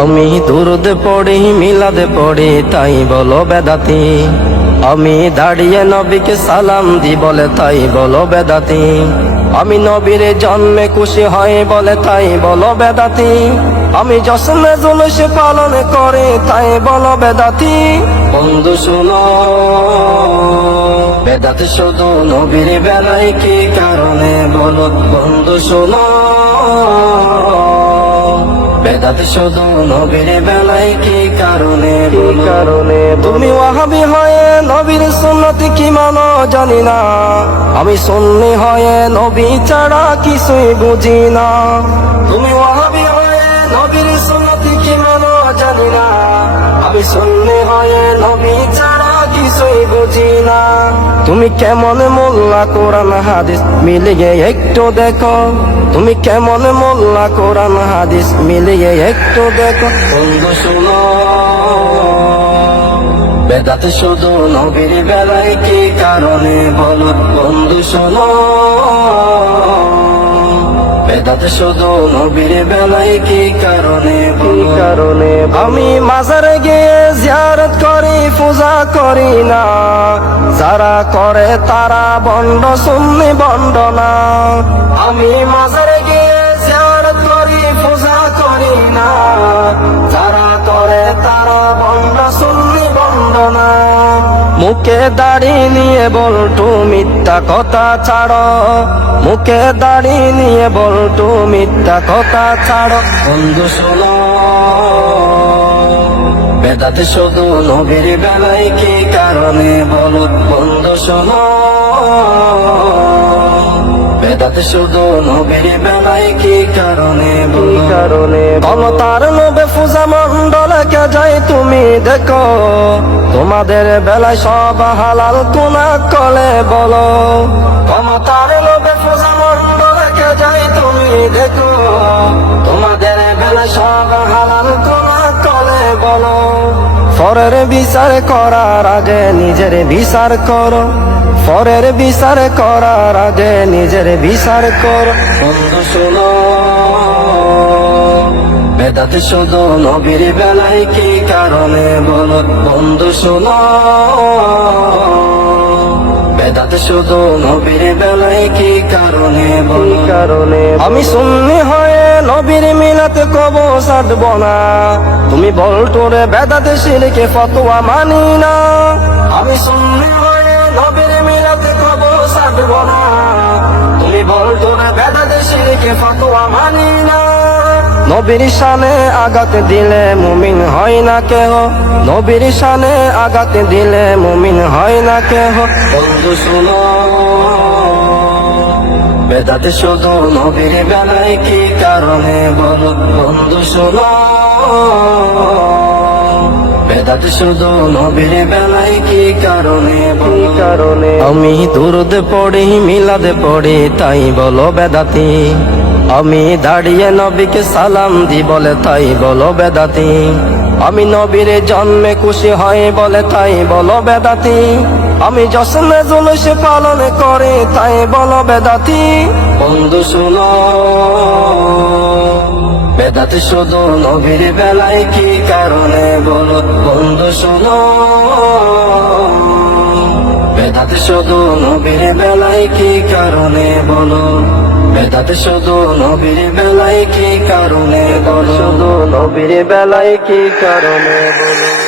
আমি দুরুদ পড়ি মিলাদ পড়ি তাই বলো বেদাতি। আমি দাঁড়িয়ে নবীকে সালাম দি বলে তাই বলো বেদাতি। আমি নবীর জন্মে খুশি হয় বলে তাই বলো বেদাতি। আমি জশ্নে জুলুস পালন করে তাই বলো বেদাতি। বন্ধু শোনো, বেদাত শুধু নবীর বেলায় কি কারণে বলো বন্ধু শোনো। বেদাত শুধু নবীর বেলায় কি কারণে তুমি ওয়াহাবি হয়ে নবীর সুন্নত কি মানো জানি না। আমি সুন্নি হয়ে নবী ছাড়া কিছুই বুঝি না। তুমি ওয়াহাবি হয়ে নবীর সুন্নত কি মানো জানি না। আমি সুন্নি হয়ে নবী ছাড়া কিছুই বুঝি না। তুমি কেমন মোল্লা কোরআন হাদিস মিলিয়ে একটু দেখো। তুমি কেমন মোল্লা কোরআন হাদিস মিলিয়ে একটু দেখো। বন্ধু শোনো, বেদাত শুধু নবীর বেলায় কি কারণে বলো বন্ধু শোনো। বেদাত শুধু নবীর বেলায় কি কারণে আমি মাজারে গিয়ে জিয়ারত করি পূজা করি না। যারা করে তারা বন্ড সুন্নি বন্ড না। আমি মাজারে গিয়ে জিয়ারত করি পূজা করি না। যারা করে তারা বন্ড সুন্নি বন্ড না। মুখে দাড়ি নিয়ে বলটু মিথ্যা কথা ছাড়ো। মুখে দাড়ি নিয়ে বলটু মিথ্যা কথা ছাড়ো। বন্ধু শোনো, বেদাত শুধু নবীর বেলায় কি কারণে বলো বন্ধু শোনো। বেদাত শুধু নবীর বেলায় কি কারণে বলো তার নবে পূজা মন্ডলকে যাই তুমি দেখো। তোমাদের বেলায় সব হালাল কোনা কলে বলো। তার নবে পূজা মন্ডলকে যাই তুমি দেখো। তোমাদের বেলায় সব হালাল কোনা কলে বলো। পরের বিচার করার আগে নিজের বিচার করো। পরের বিচার করার আগে নিজের বিচার করো। বন্ধু শোনো, বেদাত শুধু নবীর বেলায় কি কারণে বলো বন্ধু শোনো। বেদাত শুধু নবীর বেলায় কি কারণে আমি সুন্নি হয়ে নবীর মিলাতে কবো ছাড়ব না। তুমি বলটোরে বেদাত শিরকে ফতোয়া মানি না। আমি সুন্নি হয়ে নবীর মিলাতে কবো ছাড়ব না। তুমি বলটোরে বেদাত শিরকে ফতোয়া মানি না। নবীর শানে আঘাত দিলে মুমিন হয় না কেহ। নবীর শানে আঘাত দিলে মুমিন হয় না কেহ। বন্ধু শোনো, বেদাত শুধু নবীর বেলায় কি কারণে বলো বন্ধু শোনো। বেদাত শুধু নবীর বেলায় কি কারণে আমি দুরুদ পড়ি মিলাদ পড়ি তাই বলো বেদাতি। আমি দাঁড়িয়ে নবীকে সালাম দি বলে তাই বলো বেদাতি। আমি নবীর জন্মে খুশি হয় বলে তাই বলো বেদাতি। আমি জশ্নে জুলুস পালন করে তাই বলো বেদাতি। বন্ধু শোনো, বেদাত শুধু নবীর বেলায় কি কারণে বলো বন্ধু শোনো। বেদাত শুধু নবীর বেলায় কি কারণে বলো। বেদাত শুধু নবীর বেলায় কি কারণে বলো। শুধু নবীর বেলায় কি কারণে বলো।